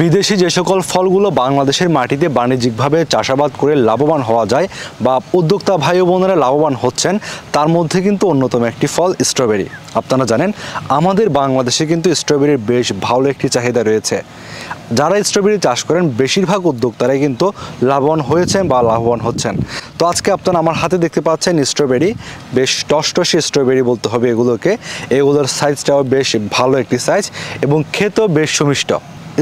বিদেশি যে সকল ফলগুলো বাংলাদেশের মাটিতে বাণিজ্যিকভাবে চাষাবাদ করে লাভবান হওয়া যায় বা উদ্যোক্তা ভাই বোনেরা লাভবান হচ্ছেন, তার মধ্যে কিন্তু অন্যতম একটি ফল স্ট্রবেরি। আপনারা জানেন আমাদের বাংলাদেশে কিন্তু স্ট্রবেরির বেশ ভালো একটি চাহিদা রয়েছে। যারা স্ট্রবেরি চাষ করেন বেশিরভাগ উদ্যোক্তারাই কিন্তু লাভবান হয়েছেন বা লাভবান হচ্ছেন। তো আজকে আপনারা আমার হাতে দেখতে পাচ্ছেন স্ট্রবেরি, বেশ টসটসে স্ট্রবেরি বলতে হবে এগুলোকে। এগুলোর সাইজটাও বেশ ভালো একটি সাইজ এবং খেতেও বেশ সুমিষ্ট।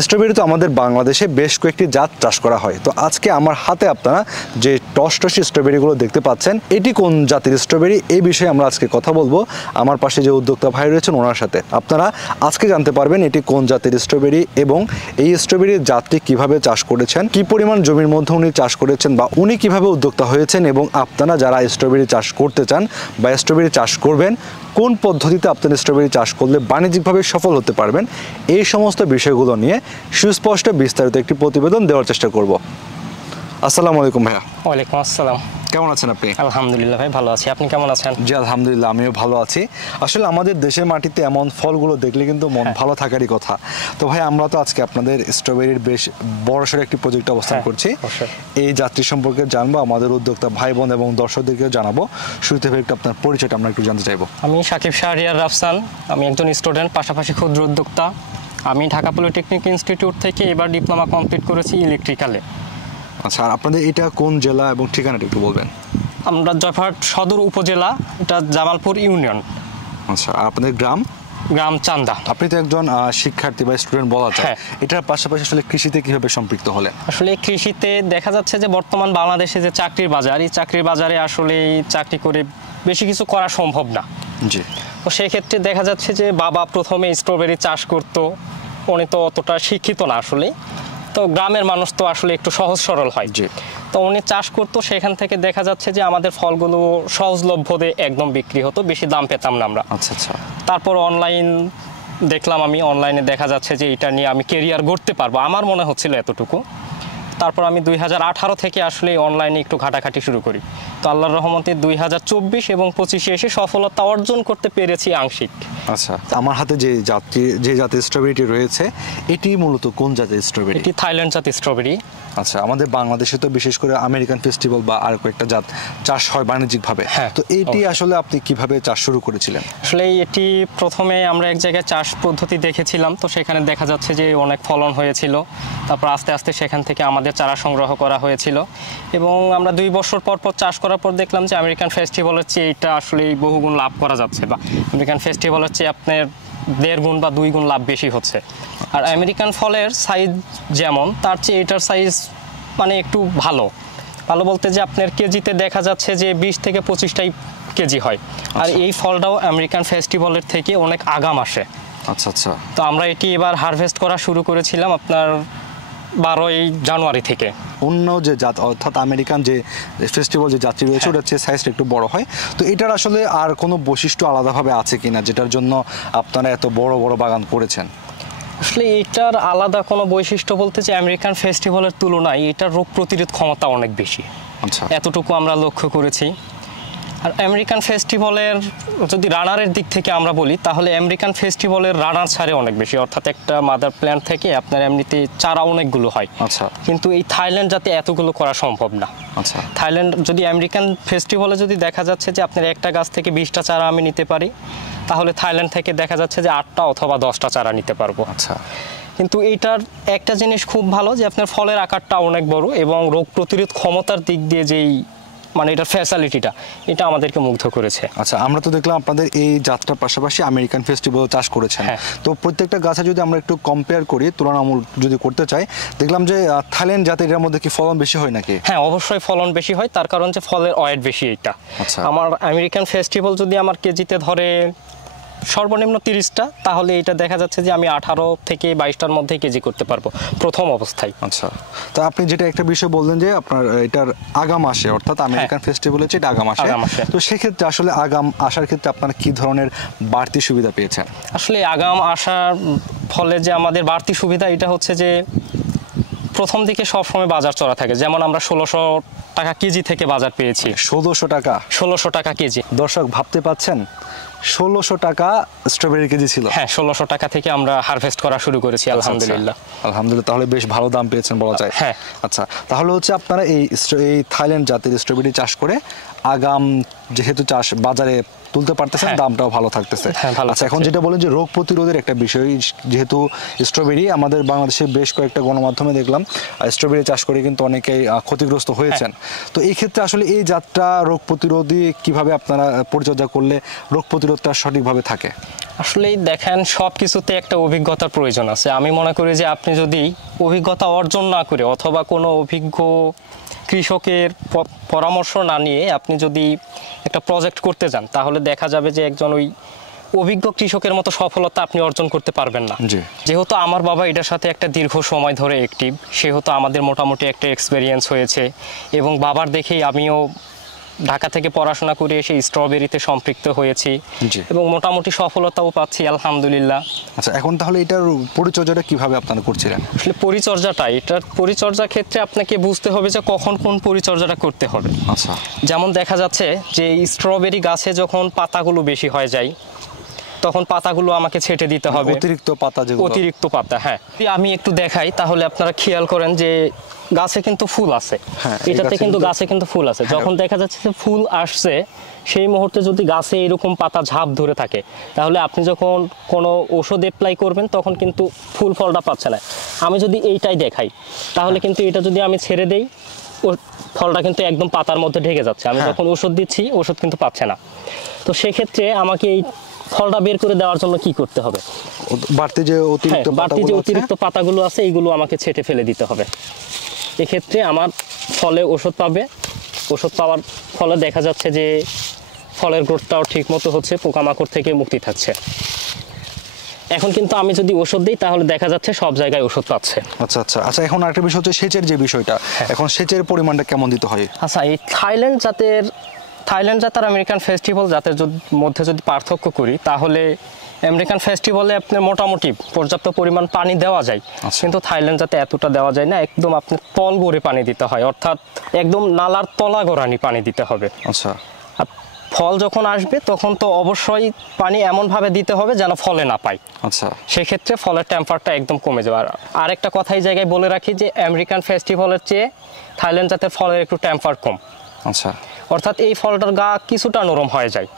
স্ট্রবেরি তো আমাদের বাংলাদেশে বেশ কয়েকটি জাত চাষ করা হয়। তো আজকে আমার হাতে আপনারা যে টসটসি স্ট্রবেরিগুলো দেখতে পাচ্ছেন, এটি কোন জাতের স্ট্রবেরি এই বিষয়ে আমরা আজকে কথা বলবো আমার পাশে যে উদ্যোক্তা ভাই রয়েছেন ওনার সাথে। আপনারা আজকে জানতে পারবেন এটি কোন জাতের স্ট্রবেরি এবং এই স্ট্রবেরির জাতটি কিভাবে চাষ করেছেন, কি পরিমাণ জমির মধ্যে উনি চাষ করেছেন বা উনি কিভাবে উদ্যোক্তা হয়েছেন, এবং আপনারা যারা স্ট্রবেরি চাষ করতে চান বা স্ট্রবেরি চাষ করবেন কোন পদ্ধতিতে আপনারা স্ট্রবেরি চাষ করলে বাণিজ্যিকভাবে সফল হতে পারবেন, এই সমস্ত বিষয়গুলো নিয়ে সুস্পষ্ট বিস্তারিত একটি প্রতিবেদন দেওয়ার চেষ্টা করব। আসসালামু আলাইকুম ভাইয়া। ওয়ালাইকুম আসসালাম। কেমন আছেন আপনি? আলহামদুলিল্লাহ ভাই, ভালো আছি। আপনি কেমন আছেন? জি আলহামদুলিল্লাহ, আমিও ভালো আছি। আসলে আমাদের দেশের মাটিতে এমন ফলগুলো দেখলে কিন্তু মন ভালো থাকারই কথা। তো ভাই আমরা তো আজকে আপনাদের স্ট্রবেরির বেশ বড়সড় একটি প্রজেক্টে অবস্থান করছি। এই যাত্রী সম্পর্কে জানবো, আমাদের উদ্যোক্তা ভাই বোন এবং দর্শকদেরকে জানাবো। শুরুতে ভাই একটু আপনার পরিচয়টা আমরা একটু জানতে চাইবো। আমি সাকিব শাহরিয়ার রাফসান, আমি একজন স্টুডেন্ট, পাশাপাশি ক্ষুদ্র উদ্যোক্তা। আমি ঢাকা পলিটেকনিক ইনস্টিটিউট থেকে এবার ডিপ্লোমা কমপ্লিট করেছি ইলেকট্রিক্যালে। আচ্ছা, আর আপনাদের এটা কোন জেলা এবং ঠিকানাটা একটু বলবেন? আমরা জয়পুরহাট সদর উপজেলা, এটা জামালপুর ইউনিয়ন। আচ্ছা, আর আপনাদের গ্রাম? গ্রাম চান্দা। আপনি তো একজন শিক্ষার্থী বা স্টুডেন্ট বলা যায়। এটার পাশাপাশি আসলে কৃষিতে কিভাবে সম্পৃক্ত হলেন? আসলে কৃষিতে দেখা যাচ্ছে যে বর্তমান বাংলাদেশে যে চাকরির বাজার, এই চাকরির বাজারে আসলে চাকরি করে বেশি কিছু করা সম্ভব না। জি। তো সেই ক্ষেত্রে দেখা যাচ্ছে যে বাবা প্রথমে স্ট্রবেরি চাষ করতো, উনি তো অতটা শিক্ষিত না আসলে, তো গ্রামের মানুষ তো আসলে একটু সহজ সরল হয়। জি। তো উনি চাষ করতো, সেখান থেকে দেখা যাচ্ছে যে আমাদের ফলগুলো সহজলভ্যতে একদম বিক্রি হতো, বেশি দাম পেতাম না আমরা। আচ্ছা আচ্ছা। তারপর অনলাইন দেখলাম, আমি অনলাইনে দেখা যাচ্ছে যে এটা নিয়ে আমি কেরিয়ার গড়তে পারবো, আমার মনে হচ্ছিল এতটুকু। তারপর আমি 2018 থেকে আসলে অনলাইনে একটু ঘাটাঘাটি শুরু করি। তো আল্লাহর রহমতে 2024 এবং 25-এ এসে সফলতা অর্জন করতে পেরেছি আংশিক। আচ্ছা, আমার হাতে যে জাতের স্ট্রবেরিটি রয়েছে, এটি মূলত কোন জাতের স্ট্রবেরি? এটি থাইল্যান্ড জাতের স্ট্রবেরি। আচ্ছা, আমাদের বাংলাদেশে তো বিশেষ করে আমেরিকান ফেস্টিভ্যাল বা আর কয়েকটা জাত চাষ হয় বাণিজ্যিকভাবে। তো এটি আসলে আপনি কিভাবে চাষ শুরু করেছিলেন? আসলে এটি প্রথমে আমরা এক জায়গায় চাষ পদ্ধতি দেখেছিলাম, তো সেখানে দেখা যাচ্ছে যে অনেক ফলন হয়েছিল। তারপর আস্তে আস্তে সেখান থেকে আমাদের চারা সংগ্রহ করা হয়েছিল এবং আমরা 2 বছর পর চাষ করার পর দেখলাম যে আমেরিকান ফেস্টিভ্যালের চেয়ে এটা আসলে বহুগুণ লাভ করা যাচ্ছে, বা আমেরিকান ফেস্টিভ্যালের চেয়ে আপনার 1.5 গুণ বা 2 গুণ লাভ বেশি হচ্ছে। আর আমেরিকান ফলের সাইজ যেমন, তার চেয়ে এটার সাইজ মানে একটু ভালো বলতে যে আপনার কেজিতে দেখা যাচ্ছে যে 20 থেকে 25টাই কেজি হয়। আর এই ফলটাও আমেরিকান ফেস্টিভ্যালের থেকে অনেক আগাম আসে। আচ্ছা আচ্ছা। তো আমরা এটি এবার হারভেস্ট করা শুরু করেছিলাম আপনার 12ই জানুয়ারি থেকে। অন্য যে জাত অর্থাৎ আমেরিকান যে ফেস্টিভ্যাল যে জাতটি রয়েছে ওটার চেয়ে সাইজটা একটু বড় হয়। তো এটার আসলে আর কোনো বৈশিষ্ট্য আলাদাভাবে আছে কিনা যেটার জন্য আপনারা এত বড় বড় বাগান করেছেন? আসলে এটার আলাদা কোনো বৈশিষ্ট্য বলতে যে আমেরিকান ফেস্টিভ্যালের তুলনায় এটার রোগ প্রতিরোধ ক্ষমতা অনেক বেশি। আচ্ছা, এতটুকু আমরা লক্ষ্য করেছি। আর আমেরিকান ফেস্টিভ্যালের যদি রানারের দিক থেকে আমরা বলি, তাহলে আমেরিকান ফেস্টিভ্যালের রানার ছাড়ে অনেক বেশি, অর্থাৎ একটা মাদার প্ল্যান্ট থেকে আপনার এমনিতে চারা অনেকগুলো হয়। আচ্ছা। কিন্তু এই থাইল্যান্ড যাতে এতগুলো করা সম্ভব না। আচ্ছা। থাইল্যান্ড যদি আমেরিকান ফেস্টিভ্যালে যদি দেখা যাচ্ছে যে আপনার একটা গাছ থেকে 20টা চারা আমি নিতে পারি, তাহলে থাইল্যান্ড থেকে দেখা যাচ্ছে যে 8টা অথবা 10টা চারা নিতে পারবো। আচ্ছা। কিন্তু এইটার একটা জিনিস খুব ভালো যে আপনার ফলের আকারটা অনেক বড় এবং রোগ প্রতিরোধ ক্ষমতার দিক দিয়ে যেই মানে এটার ফ্যাসিলিটিটা, এটা আমাদেরকে মুগ্ধ করেছে। আচ্ছা, আমরা তো দেখলাম আপনাদের এই জাতটার পাশাপাশি আমেরিকান ফেস্টিভ্যাল চাষ করেছেন। তো প্রত্যেকটা গাছে যদি আমরা একটু কম্পেয়ার করি, তুলনামূলক যদি করতে চাই, দেখলাম যে থাইল্যান্ড জাতের এর মধ্যে কি ফলন বেশি হয় নাকি? হ্যাঁ, অবশ্যই ফলন বেশি হয়, তার কারণ যে ফলের ওয়েট বেশি। এটা আমার আমেরিকান ফেস্টিভ্যাল যদি আমার কেজিতে ধরে সর্বনিম্ন 30টা, তাহলে এটা দেখা যাচ্ছে যে আমি 18 থেকে 22টার মধ্যে কেজি করতে পারবো প্রথম অবস্থায়। আচ্ছা, তো আপনি যেটা একটা বিষয় বললেন যে আপনার এটার আগাম আসে, অর্থাৎ আমেরিকান ফেস্টিভ্যালের চেয়ে আগাম আসে। তো সেক্ষেত্রে আসলে আগাম আসার ক্ষেত্রে আপনারা কি ধরনের বাড়তি সুবিধা পেয়েছেন? আসলে আগাম আসার ফলে যে আমাদের বাড়তি সুবিধা এটা হচ্ছে যে প্রথম দিকে সবসময় বাজার চড়া থাকে, যেমন আমরা 1600 টাকা কেজি থেকে বাজার পেয়েছি। 1600 টাকা? 1600 টাকা কেজি। দর্শক ভাবতে পাচ্ছেন 1600 টাকা স্ট্রবেরি কেজি ছিল? হ্যাঁ, 1600 টাকা থেকে আমরা হারভেস্ট করা শুরু করেছি আলহামদুলিল্লাহ। আলহামদুলিল্লাহ, তাহলে বেশ ভালো দাম পেয়েছেন বলা যায়। হ্যাঁ। আচ্ছা, তাহলে হচ্ছে আপনারা এই থাইল্যান্ড জাতের স্ট্রবেরি চাষ করে আগাম যেহেতু চাষ বাজারে তুলতে পারতেছেন, দামটাও ভালো থাকতেছে। আচ্ছা, এখন যেটা বলেন যে রোগ প্রতিরোধের একটা বিষয়, যেহেতু স্ট্রবেরি আমাদের বাংলাদেশে বেশ কয়েকটা গণমাধ্যমে দেখলাম স্ট্রবেরি চাষ করে কিন্তু অনেকেই ক্ষতিগ্রস্ত হয়েছেন। তো এই ক্ষেত্রে আসলে এই জাতটা রোগ প্রতিরোধী কিভাবে আপনারা পরিচর্যা করলে রোগ প্রতিরোধটা সঠিকভাবে থাকে? আসলেই দেখেন, সব কিছুতে একটা অভিজ্ঞতার প্রয়োজন আছে। আমি মনে করি যে আপনি যদি অভিজ্ঞতা অর্জন না করে অথবা কোনো অভিজ্ঞ কৃষকের পরামর্শ না নিয়ে আপনি যদি একটা প্রজেক্ট করতে যান, তাহলে দেখা যাবে যে একজন ওই অভিজ্ঞ কৃষকের মতো সফলতা আপনি অর্জন করতে পারবেন না। যেহেতু আমার বাবা এটার সাথে একটা দীর্ঘ সময় ধরে অ্যাক্টিভ, সেহেতু আমাদের মোটামুটি একটা এক্সপেরিয়েন্স হয়েছে, এবং বাবার দেখেই আমিও ঢাকা থেকে পড়াশোনা করে এসে স্ট্রবেরিতে সম্পৃক্ত হয়েছি এবং মোটামুটি সফলতাও পাচ্ছি আলহামদুলিল্লাহ। আচ্ছা, এখন তাহলে এটার পরিচর্যাটা কিভাবে আপনারা করছিলেন? আসলে এটার পরিচর্যার ক্ষেত্রে আপনাকে বুঝতে হবে যে কখন কোন পরিচর্যাটা করতে হবে। আচ্ছা, যেমন দেখা যাচ্ছে যে স্ট্রবেরি গাছে যখন পাতাগুলো বেশি হয়ে যায়, তখন পাতাগুলো আমাকে ছেটে দিতে হবে। অতিরিক্ত পাতা, হ্যাঁ। আমি একটু দেখাই, তাহলে আপনারা খেয়াল করেন যে গাছে কিন্তু ফুল আছে, এটাতে কিন্তু গাছে কিন্তু ফুল আছে। যখন দেখা যাচ্ছে যে ফুল আসছে, সেই মুহূর্তে যদি গাছে এরকম পাতা ঝাপ ধরে থাকে, তাহলে আপনি যখন কোনো ওষুধ অ্যাপ্লাই করবেন তখন কিন্তু ফুল ফলটা পাচ্ছে না। আমি যদি এইটাই দেখাই, তাহলে কিন্তু এটা যদি আমি ছেড়ে দেই, ফলটা কিন্তু একদম পাতার মধ্যে ঢেকে যাচ্ছে। আমি যখন ওষুধ দিচ্ছি, ওষুধ কিন্তু পাচ্ছে না। তো সেক্ষেত্রে আমাকে এই ফলটা বের করে দেওয়ার জন্য কি করতে হবে? বাড়তি যে অতিরিক্ত পাতাগুলো আছে, এইগুলো আমাকে ছেটে ফেলে দিতে হবে। এক্ষেত্রে আমার ফলে ওষুধ পাওয়ার ফলে দেখা যাচ্ছে যে ফলের গ্রোথটাও ঠিক মতো হচ্ছে, পোকামাকড় থেকে মুক্তি থাকছে। এখন কিন্তু আমি যদি ওষুধ দিই, তাহলে দেখা যাচ্ছে সব জায়গায় ওষুধ পাচ্ছে। আচ্ছা আচ্ছা আচ্ছা, এখন আরেকটা বিষয় হচ্ছে সেচের যে বিষয়টা, এখন সেচের পরিমাণটা কেমন দিতে হয়? আচ্ছা, এই থাইল্যান্ড জাতের আমেরিকান ফেস্টিভ্যাল জাতের মধ্যে যদি পার্থক্য করি, তাহলে আমেরিকান ফেস্টিভ্যালে আপনার মোটামুটি পর্যাপ্ত পরিমাণ পানি দেওয়া যায়, কিন্তু থাইল্যান্ড জাতে এতটা দেওয়া যায় না। একদম আপনি তল গড়ে পানি দিতে হয়, অর্থাৎ একদম নালার তলা গড়ানি পানি দিতে হবে। আচ্ছা, ফল যখন আসবে তখন তো অবশ্যই পানি এমনভাবে দিতে হবে যেন ফলে না পায়। আচ্ছা, সেক্ষেত্রে ফলের টেম্পারটা একদম কমে যাবে। আর একটা কথা এই জায়গায় বলে রাখি যে আমেরিকান ফেস্টিভ্যালের চেয়ে থাইল্যান্ড জাতের ফলের একটু টেম্পার কম। আচ্ছা, অর্থাৎ এই ফলটার গা কিছুটা নরম হয়ে যায়।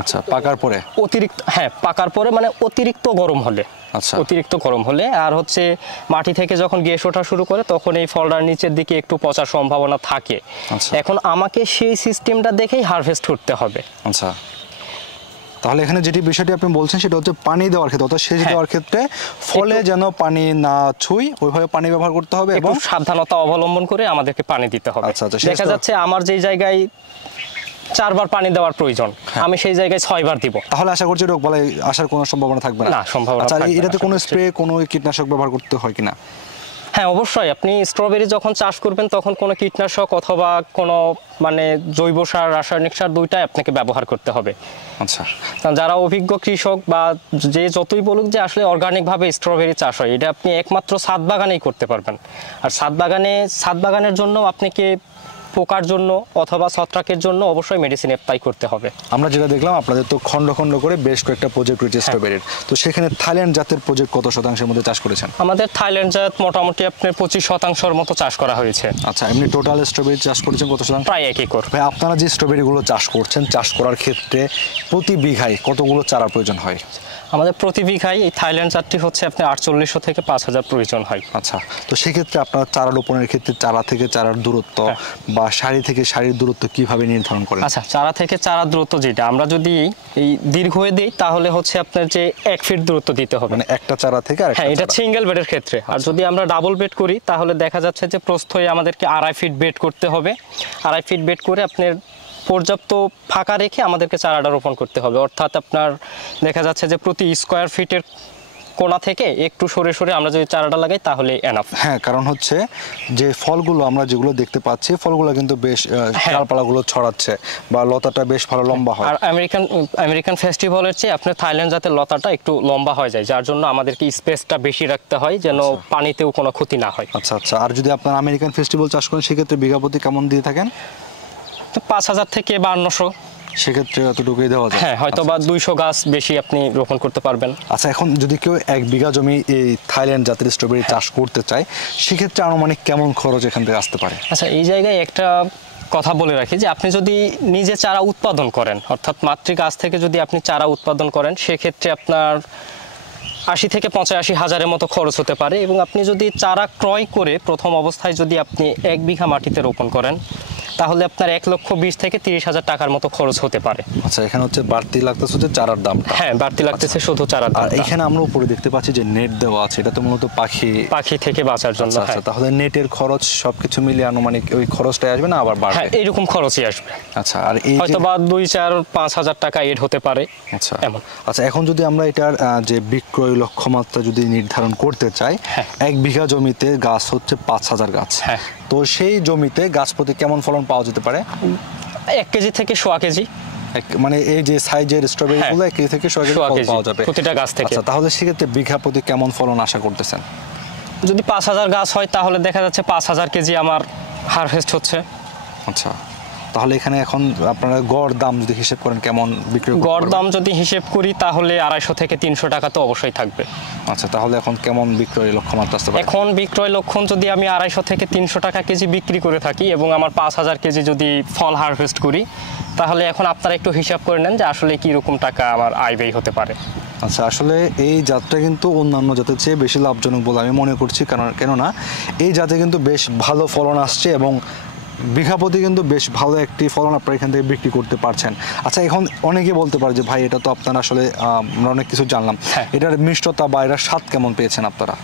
আচ্ছা, পাকার পরে মানে অতিরিক্ত গরম হলে, আর হচ্ছে মাটি থেকে যখন গ্যাস ওঠা শুরু করে, তখন এই ফলটার নিচের দিকে একটু পচার সম্ভাবনা থাকে। এখন আমাকে সেই সিস্টেমটা দেখেই হারভেস্ট করতে হবে। আচ্ছা, তাহলে এখানে যেটি বিষয়টি আপনি বলছেন সেটা হচ্ছে পানি দেওয়ার ক্ষেত্রে, অর্থাৎ সেচ দেওয়ার ক্ষেত্রে ফলে যেন পানি না ছুঁই, ওইভাবে পানি ব্যবহার করতে হবে এবং সাবধানতা অবলম্বন করে আমাদেরকে পানি দিতে হবে। দেখা যাচ্ছে আমার যেই জায়গায় 4 বার পানি দেওয়ার প্রয়োজন, আমি সেই জায়গায় 6 বার দিব। তাহলে আশা করছি রোগবালাই আসার কোনো সম্ভাবনা থাকবে না? আচ্ছা, এটাতে কোনো স্প্রে, কোনো কীটনাশক ব্যবহার করতে হয় কিনা? হ্যাঁ, অবশ্যই। আপনি স্ট্রবেরি যখন চাষ করবেন, তখন কোনো কীটনাশক অথবা কোনো জৈব সার, রাসায়নিক সার, দুইটাই আপনাকে ব্যবহার করতে হবে। আচ্ছা, যারা অভিজ্ঞ কৃষক বা যে যতই বলুক যে আসলে অর্গানিকভাবে স্ট্রবেরি চাষ হয়, এটা আপনি একমাত্র ছাদ বাগানেই করতে পারবেন। আর ছাদ বাগানের জন্য আপনাকে পোকার জন্য অথবা ছত্রাকের জন্য অবশ্যই মেডিসিন অ্যাপ্লাই করতে হবে। আমরা যেটা দেখলাম, আপনাদের তো খণ্ড খণ্ড করে বেশ কয়েকটা প্রজেক্ট রয়েছে স্ট্রবেরির, তো সেখানে থাইল্যান্ড জাতের প্রজেক্ট কত শতাংশের মধ্যে চাষ করেছেন? আমাদের থাইল্যান্ড জাত মোটামুটি আপনার 25% মতো চাষ করা হয়েছে। আচ্ছা, এমনি টোটাল স্ট্রবেরি চাষ করেছেন কত শতাংশ? প্রায় 1 একর। ভাই, আপনারা যে স্ট্রবেরিগুলো চাষ করছেন, চাষ করার ক্ষেত্রে প্রতি বিঘায় কতগুলো চারা প্রয়োজন হয়? আমাদের প্রতি বিঘায় এই থাইল্যান্ড জাতটি হচ্ছে আপনার 4800 থেকে 5000 প্রয়োজন হয়। আচ্ছা, তো সেক্ষেত্রে আপনারা চারা রোপণের ক্ষেত্রে চারা থেকে চারার দূরত্ব বা সারি থেকে সারির দূরত্ব কিভাবে নির্ধারণ করেন? আচ্ছা, চারা থেকে চারার দূরত্ব যেটা আমরা যদি এই দীর্ঘ দিই, তাহলে হচ্ছে আপনার যে 1 ফিট দূরত্ব দিতে হবে, মানে একটা চারা থেকে আরেকটা। হ্যাঁ, এটা সিঙ্গেল বেডের ক্ষেত্রে। আর যদি আমরা ডাবল বেড করি, তাহলে দেখা যাচ্ছে যে প্রস্থে আমাদেরকে 2.5 ফিট বেড করতে হবে। 2.5 ফিট বেড করে আপনার পর্যাপ্ত ফাঁকা রেখে আমাদেরকে চারাটা রোপণ করতে হবে। অর্থাৎ আপনার দেখা যাচ্ছে যে প্রতি স্কোয়ার ফিটের কোণা থেকে একটু সরে সরে আমরা যদি চারাটা লাগাই তাহলে এনাফ। হ্যাঁ, কারণ হচ্ছে যে ফলগুলো আমরা যেগুলো দেখতে পাচ্ছি ফলগুলো কিন্তু বেশ ডালপালাগুলো ছড়াচ্ছে বা লতাটা বেশ ভালো লম্বা হয়। আর আমেরিকান ফেস্টিভ্যালের চেয়ে আপনার থাইল্যান্ড জাতের লতাটা একটু লম্বা হয়ে যায়, যার জন্য আমাদেরকে স্পেসটা বেশি রাখতে হয় যেন পানিতেও কোনো ক্ষতি না হয়। আচ্ছা আচ্ছা। আর যদি আপনার আমেরিকান ফেস্টিভ্যাল চাষ করেন সেক্ষেত্রে বিঘা প্রতি কেমন দিয়ে থাকেন? তো 5,000 থেকে 5200, সেক্ষেত্রে এতটুকুই দেওয়া যায়। হ্যাঁ, হয়তো বা 200 গাছ বেশি আপনি রোপণ করতে পারবেন। আচ্ছা, এখন যদি কেউ 1 বিঘা জমি এই থাইল্যান্ড জাতের স্ট্রবেরি চাষ করতে চায় সেক্ষেত্রে আনুমানিক কেমন খরচ এখান থেকে আসতে পারে? আচ্ছা, এই জায়গায় একটা কথা বলে রাখি যে আপনি যদি নিজে চারা উৎপাদন করেন, অর্থাৎ মাতৃ গাছ থেকে যদি আপনি চারা উৎপাদন করেন সেক্ষেত্রে আপনার 80 থেকে 85 হাজারের মতো খরচ হতে পারে। এবং আপনি যদি চারা ক্রয় করে প্রথম অবস্থায় যদি আপনি 1 বিঘা মাটিতে রোপণ করেন তাহলে আপনার 1,20,000 থেকে 30,000 টাকার মতো খরচ হতে পারে। আচ্ছা, এখানে হচ্ছে বাড়তি লাগতেছে হচ্ছে চারার দাম। হ্যাঁ, বাড়তি লাগতেছে শুধু চারার দাম। আর এখানে আমরা উপরে দেখতে পাচ্ছি যে নেট দেওয়া আছে, এটা তো মূলত পাখি থেকে বাঁচার জন্য। আচ্ছা, তাহলে নেটের খরচ সবকিছু মিলিয়ে আনুমানিক ওই খরচটাই আসবে না আবার বাড়বে? হ্যাঁ, এইরকম খরচই আসবে। আচ্ছা, আর এই হয়তো বা 2-4-5 হাজার টাকা এড হতে পারে। আচ্ছা এমন। আচ্ছা, এখন যদি আমরা এটার যে বিক্রয় লক্ষ্যমাত্রা যদি নির্ধারণ করতে চাই, 1 বিঘা জমিতে গাছ হচ্ছে 5,000 গাছ। হ্যাঁ। তো সেই জমিতে গাছ প্রতি কেমন ফলন পাওয়া যেতে পারে? 1 কেজি থেকে 1.5 কেজি। মানে এই যে সাইজের স্ট্রবেরি গুলো 1 কেজি থেকে 1.5 কেজি ফল পাওয়া যাবে প্রতিটা গাছ থেকে। আচ্ছা, তাহলে সেক্ষেত্রে বিঘা প্রতি কেমন ফলন আশা করতেছেন? যদি 5,000 গাছ হয় তাহলে দেখা যাচ্ছে 5,000 কেজি আমার হারভেস্ট হচ্ছে। আচ্ছা, তাহলে এখানে এখন আপনারা গড় দাম যদি হিসেব করেন কেমন বিক্রি করতে গড় পারবেন? দাম যদি হিসেব করি তাহলে 250 থেকে 300 টাকা তো অবশ্যই থাকবে। আচ্ছা, তাহলে এখন কেমন বিক্রয় লক্ষ্যমাত্রা আসতে পারে? এখন বিক্রয় লক্ষণ যদি আমি 250 থেকে 300 টাকা কেজি বিক্রি করে থাকি এবং আমার 5,000 কেজি যদি ফল হারভেস্ট করি তাহলে এখন আপনারা একটু হিসাব করে নেন যে আসলে কি রকম টাকা আমার আয় ব্যয় হতে পারে। আচ্ছা, আসলে এই জাতটা কিন্তু অন্যান্য জাতের চেয়ে বেশি লাভজনক বলে আমি মনে করছি, কেননা এই জাতে কিন্তু বেশ ভালো ফলন আসছে এবং বিঘা প্রতি কিন্তু বেশ ভালো একটি ফলন আপনারা এখান থেকে বিক্রি করতে পারছেন। আচ্ছা, এখন অনেকে বলতে পারে যে ভাই এটা তো আপনারা আসলে আমরা অনেক কিছু জানলাম, এটার মিষ্টতা বা এটার স্বাদ কেমন পেয়েছেন আপনারা?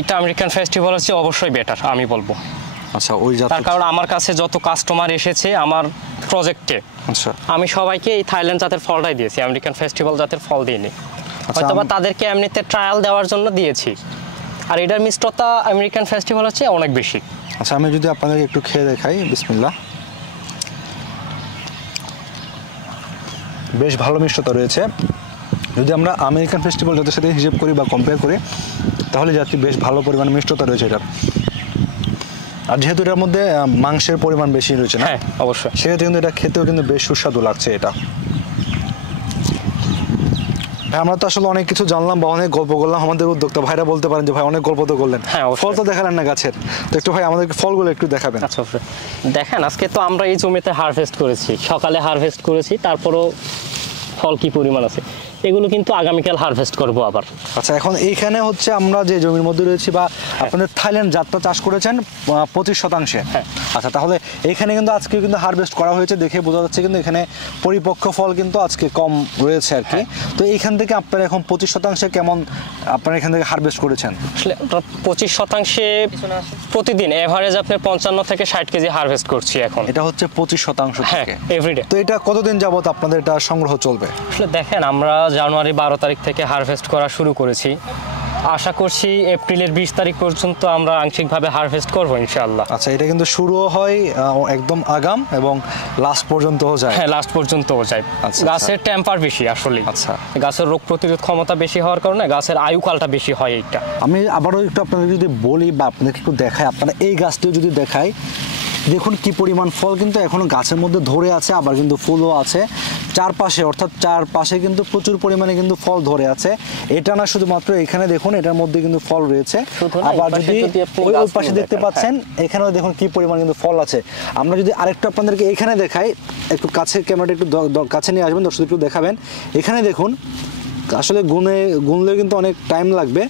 এটা আমেরিকান ফেস্টিভ্যাল হচ্ছে অবশ্যই বেটার আমি বলবো। আচ্ছা, ওই জাত তার কারণ আমার কাছে যত কাস্টমার এসেছে আমার প্রজেক্টে, আচ্ছা, আমি সবাইকে এই থাইল্যান্ড জাতের ফলটাই দিয়েছি, আমেরিকান ফেস্টিভ্যাল জাতের ফল দিইনি। হয়তো বা তাদেরকে এমনিতে ট্রায়াল দেওয়ার জন্য দিয়েছি। আর এটার মিষ্টতা আমেরিকান ফেস্টিভ্যাল হচ্ছে অনেক বেশি। আচ্ছা, আমি যদি আপনাদেরকে একটু খেয়ে দেখাই, বিসমিল্লাহ। বেশ ভালো মিষ্টতা রয়েছে। যদি আমরা আমেরিকান ফেস্টিভ্যাল যাদের সাথে হিসেব করি বা কম্পেয়ার করি তাহলে যাচ্ছি বেশ ভালো পরিমাণে মিষ্টতা রয়েছে এটার। আর যেহেতু এটার মধ্যে মাংসের পরিমাণ বেশি রয়েছে না, হ্যাঁ অবশ্যই, সেক্ষেত্রে কিন্তু এটা খেতেও কিন্তু বেশ সুস্বাদু লাগছে এটা। আমরা তো আসলে অনেক কিছু জানলাম বা অনেক গল্প করলাম, আমাদের উদ্যোক্তা ভাইরা বলতে পারেন যে ভাই অনেক গল্প তো করলেন, হ্যাঁ অবশ্যই। ফল তো দেখালেন না গাছের, তো একটু ভাই আমাদেরকে ফলগুলো একটু দেখাবেন। আচ্ছা, দেখেন আজকে তো আমরা এই জমিতে হারভেস্ট করেছি, সকালে হারভেস্ট করেছি, তারপরও ফল কি পরিমাণ আছে এগুলো কিন্তু আগামীকাল হারভেস্ট করব আবার। আচ্ছা, এখন এইখানে হচ্ছে আমরা যে জমির মধ্যে রয়েছি বা আপনাদের থাইল্যান্ড জাতটা চাষ করেছেন 25%। হ্যাঁ। আচ্ছা, তাহলে এখানে কিন্তু আজকে কিন্তু হারভেস্ট করা হয়েছে, দেখে বোঝা যাচ্ছে কিন্তু এখানে পরিপক্ক ফল কিন্তু আজকে কম রয়েছে আর কি। তো এইখান থেকে আপনারা এখন 25% কেমন আপনারা এখান থেকে হারভেস্ট করেছেন? আসলে 25% প্রতিদিন এভারেজ আপনার 55 থেকে 60 কেজি হারভেস্ট করছি এখন। এটা হচ্ছে 25% হ্যাঁ, থেকে এভরিডে। তো এটা কতদিন যাবত আপনাদের এটা সংগ্রহ চলবে? আসলে দেখেন আমরা জানুয়ারি 12 তারিখ থেকে হারভেস্ট করা শুরু করেছি, আশা করছি এপ্রিলের 20 তারিখ পর্যন্ত আমরা আংশিকভাবে হারভেস্ট করব ইনশাআল্লাহ। আচ্ছা, এটা কিন্তু শুরুও হয় একদম আগাম এবং লাস্ট পর্যন্তও যায়। হ্যাঁ, লাস্ট পর্যন্তও যায়। আচ্ছা, গাছের টেম্পার বেশি আসলে। আচ্ছা, গাছের রোগ প্রতিরোধ ক্ষমতা বেশি হওয়ার কারণে গাছের আয়ুকালটা বেশি হয় এইটা। আমি আবারও একটু আপনাদের যদি বলি বা আপনাদেরকে একটু দেখাই, আপনারা এই গাছটিও যদি দেখাই, দেখুন কি পরিমাণ ফল কিন্তু এখনো গাছের মধ্যে ধরে আছে, আবার কিন্তু ফুলও আছে চারপাশে, অর্থাৎ চারপাশে কিন্তু প্রচুর পরিমাণে কিন্তু ফল ধরে আছে। এটা না শুধুমাত্র এখানে দেখুন এটার মধ্যে কিন্তু ফল রয়েছে, আবার যদি ওই পাশে দেখতে পাচ্ছেন এখানেও দেখুন কি পরিমাণ কিন্তু ফল আছে। আমরা যদি আরেকটু আপনাদেরকে এখানে দেখাই, একটু কাছে ক্যামেরাটা একটু কাছে নিয়ে আসবেন, দর্শক একটু দেখাবেন। এখানে দেখুন আসলে গুনলে কিন্তু অনেক টাইম লাগবে,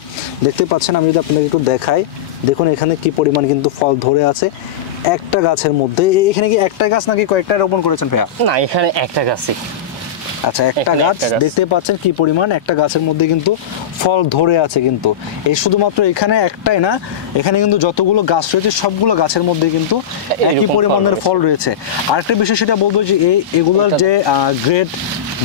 দেখতে পাচ্ছেন। আমি যদি আপনাদের একটু দেখাই, দেখুন এখানে কি পরিমাণ কিন্তু ফল ধরে আছে একটা গাছের মধ্যে। এখানে কি একটা গাছ নাকি কয়েকটা রোপণ করেছেন ভাইয়া? না, এখানে একটা গাছই। আচ্ছা, একটা গাছ দেখতে পাচ্ছেন কি পরিমাণ, একটা গাছের মধ্যে কিন্তু ফল ধরে আছে। কিন্তু এই শুধুমাত্র এখানে একটাই না, এখানে কিন্তু যতগুলো গাছ রয়েছে সবগুলো গাছের মধ্যে কিন্তু একই পরিমাণের ফল রয়েছে। আরেকটা বিষয় সেটা বলবো যে এগুলোর যে গ্রেড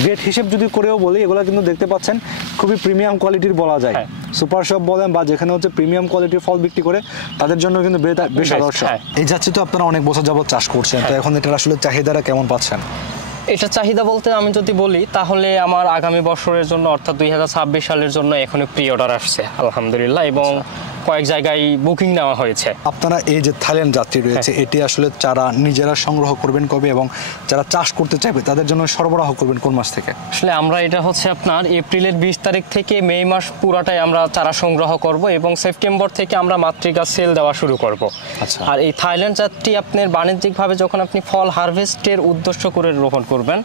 গ্রেড হিসেব যদি করেও বলি, এগুলো কিন্তু দেখতে পাচ্ছেন খুবই প্রিমিয়াম কোয়ালিটির বলা যায়। সুপার শপ বলেন বা যেখানে হচ্ছে প্রিমিয়াম কোয়ালিটির ফল বিক্রি করে তাদের জন্য কিন্তু বেশ আদর্শ। এই জাতটি তো আপনারা অনেক বছর যাবত চাষ করছেন, তো এখন এটার আসলে চাহিদাটা কেমন পাচ্ছেন? এটা চাহিদা বলতে আমি যদি বলি তাহলে আমার আগামী বছরের জন্য অর্থাৎ 2026 সালের জন্য এখনই প্রি অর্ডার আসছে আলহামদুলিল্লাহ, এবং কয়েক জায়গায় বুকিং নেওয়া হয়েছে। আপনারা এই যে থাইল্যান্ড জাতটি রয়েছে এটি আসলে যারা নিজেরা সংগ্রহ করবেন কবে, এবং যারা চাষ করতে চাইবে তাদের জন্য সরবরাহ করবেন কোন মাস থেকে? আসলে আমরা এটা হচ্ছে আপনার এপ্রিলের 20 তারিখ থেকে মে মাস পুরাটাই আমরা চারা সংগ্রহ করব, এবং সেপ্টেম্বর থেকে আমরা মাতৃগাছ সেল দেওয়া শুরু করব। আচ্ছা। আর এই থাইল্যান্ড জাতটি আপনার বাণিজ্যিকভাবে যখন আপনি ফল হারভেস্টের উদ্দেশ্য করে রোপণ করবেন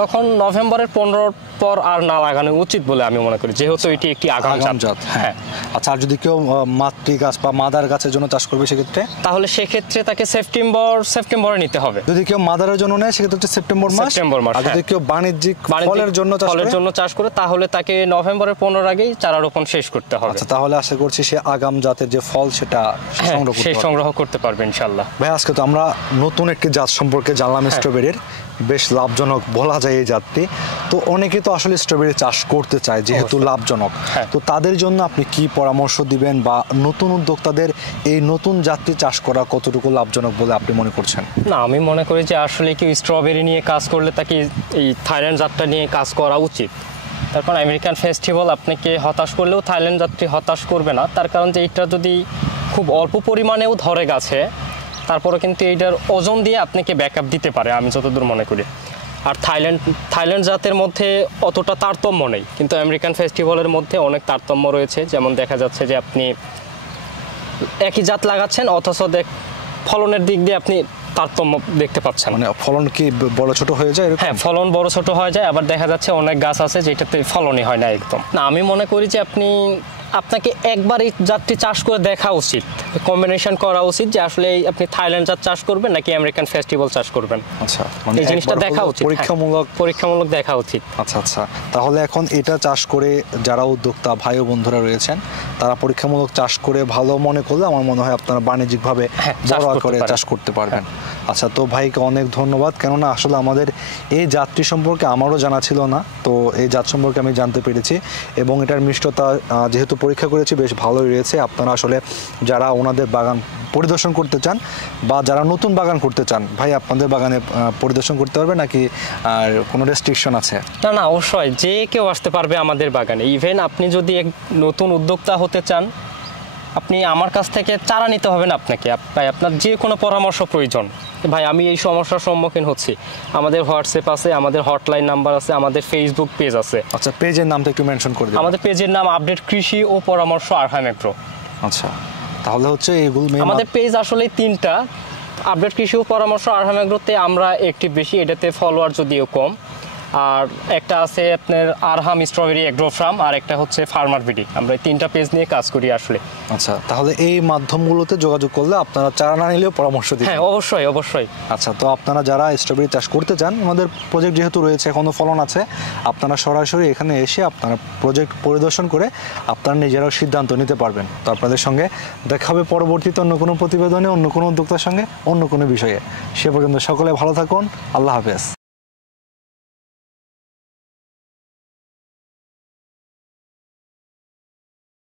তখন নভেম্বরের 15 পর আর না লাগানো উচিত বলে আমি মনে করি, যেহেতু এটি একটি আগাম জাত। হ্যাঁ। আচ্ছা, আর যদি কেউ মাতৃ গাছ বা মাদার গাছের জন্য চাষ করবে সেক্ষেত্রে? তাহলে সেক্ষেত্রে তাকে সেপ্টেম্বরে নিতে হবে। যদি কেউ মাদারের জন্য নেয় সেক্ষেত্রে হচ্ছে সেপ্টেম্বর মাস। আর যদি কেউ বাণিজ্যিক ফলের জন্য চাষ করে তাহলে তাকে নভেম্বরের 15 আগেই চারা রোপণ শেষ করতে হবে। আচ্ছা, তাহলে আশা করছি সে আগাম জাতের যে ফল সেটা সংগ্রহ করতে পারবে ইনশাআল্লাহ। ভাই, আজকে তো আমরা নতুন একটি জাত সম্পর্কে জানলাম, স্ট্রবেরির। বেশ লাভজনক বলা যায় এই জাতটি। তো অনেকে তো আসলে স্ট্রবেরি চাষ করতে চায় যেহেতু লাভজনক, তো তাদের জন্য আপনি কি পরামর্শ দিবেন, বা নতুন উদ্যোক্তাদের এই নতুন জাতটি চাষ করা কতটুকু লাভজনক বলে আপনি মনে করছেন? না, আমি মনে করি যে আসলে কেউ স্ট্রবেরি নিয়ে কাজ করলে তাকে এই থাইল্যান্ড জাতটা নিয়ে কাজ করা উচিত। তারপর আমেরিকান ফেস্টিভ্যাল আপনাকে হতাশ করলেও থাইল্যান্ড জাতটি হতাশ করবে না, তার কারণ যে এটা যদি খুব অল্প পরিমাণেও ধরে গাছে তারপরে কিন্তু এইটার ওজন দিয়ে আপনাকে ব্যাকআপ দিতে পারে আমি যতদূর মনে করি। আর থাইল্যান্ড জাতের মধ্যে অতটা তারতম্য নেই, কিন্তু আমেরিকান ফেস্টিভ্যালের মধ্যে অনেক তারতম্য রয়েছে। যেমন দেখা যাচ্ছে যে আপনি একই জাত লাগাচ্ছেন অথচ ফলনের দিক দিয়ে আপনি তারতম্য দেখতে পাচ্ছেন। মানে ফলন কি বড় ছোট হয়ে যায়? হ্যাঁ, ফলন বড় ছোট হয়ে যায়। আবার দেখা যাচ্ছে অনেক গাছ আছে যেটাতে ফলনই হয় না একদম। না, আমি মনে করি যে আপনাকে একবার এই জাতটি চাষ করে দেখা উচিত, কম্বিনেশন করা উচিত যে আসলে আপনি থাইল্যান্ড জাত চাষ করবেন নাকি আমেরিকান ফেস্টিভ্যাল চাষ করবেন। আচ্ছা, এই জিনিসটা দেখা উচিত, পরীক্ষামূলক দেখা উচিত। আচ্ছা, তাহলে এখন এটা চাষ করে যারা উদ্যোক্তা ভাই ও বন্ধুরা রয়েছেন তারা পরীক্ষামূলক চাষ করে ভালো মনে করলে আমার মনে হয় আপনারা বাণিজ্যিকভাবে বড় আকারে চাষ করতে পারবেন। আচ্ছা, তো ভাইকে অনেক ধন্যবাদ, কেননা আসলে আমাদের এই জাতটি সম্পর্কে আমারও জানা ছিল না, তো এই জাত সম্পর্কে আমি জানতে পেরেছি, এবং এটার মিষ্টতা যেহেতু পরীক্ষা করেছি বেশ ভালোই রয়েছে। আপনারা আসলে যারা ওনাদের বাগান পরিদর্শন করতে চান বা যারা নতুন বাগান করতে চান, ভাই আপনাদের বাগানে পরিদর্শন করতে পারবে নাকি আর কোনো রেস্ট্রিকশন আছে? না, অবশ্যই যে কেউ আসতে পারবে আমাদের বাগানে। ইভেন আপনি যদি এক নতুন উদ্যোক্তা হতে চান, আপনি আমার কাছ থেকে চারা নিতে হবে না আপনাকে। ভাই, আপনার যে কোনো পরামর্শ প্রয়োজন, ভাই আমি এই সমস্যার সম্মুখীন হচ্ছি, আমাদের হোয়াটসঅ্যাপ আছে, আমাদের হটলাইন নাম্বার আছে, আমাদের ফেসবুক পেজ আছে। আচ্ছা, পেজের নামটা একটু মেনশন করে দিন। আমাদের পেজের নাম আপডেট কৃষি ও পরামর্শ আরহাম এগ্রো। আচ্ছা, তাহলে হচ্ছে এগুলো আমাদের পেজ আসলে 3টা, আপডেট কৃষি ও পরামর্শ আরহাম এগ্রোতে আমরা অ্যাক্টিভ বেশি, এটাতে ফলোয়ার যদিও কম। আর একটা আছে আপনার আরহাম স্ট্রবেরি এগ্রো ফার্ম, আর একটা হচ্ছে ফার্মার বিডি। আমরা এই 3টা পেজ নিয়ে কাজ করি আসলে। আচ্ছা, তাহলে এই মাধ্যমগুলোতে যোগাযোগ করলে আপনারা চারা না নিলেও পরামর্শ দিবেন? হ্যাঁ, অবশ্যই। আচ্ছা, তো আপনারা যারা স্ট্রবেরি চাষ করতে চান, আমাদের প্রজেক্ট যেহেতু রয়েছে এখনো ফলন আছে, আপনারা সরাসরি এখানে এসে আপনারা প্রজেক্ট পরিদর্শন করে আপনারা নিজেরাও সিদ্ধান্ত নিতে পারবেন। তো আপনাদের সঙ্গে দেখা হবে পরবর্তীতে অন্য কোনো প্রতিবেদনে, অন্য কোনো উদ্যোক্তার সঙ্গে, অন্য কোনো বিষয়ে। সে পর্যন্ত সকলে ভালো থাকুন। আল্লাহ হাফেজ।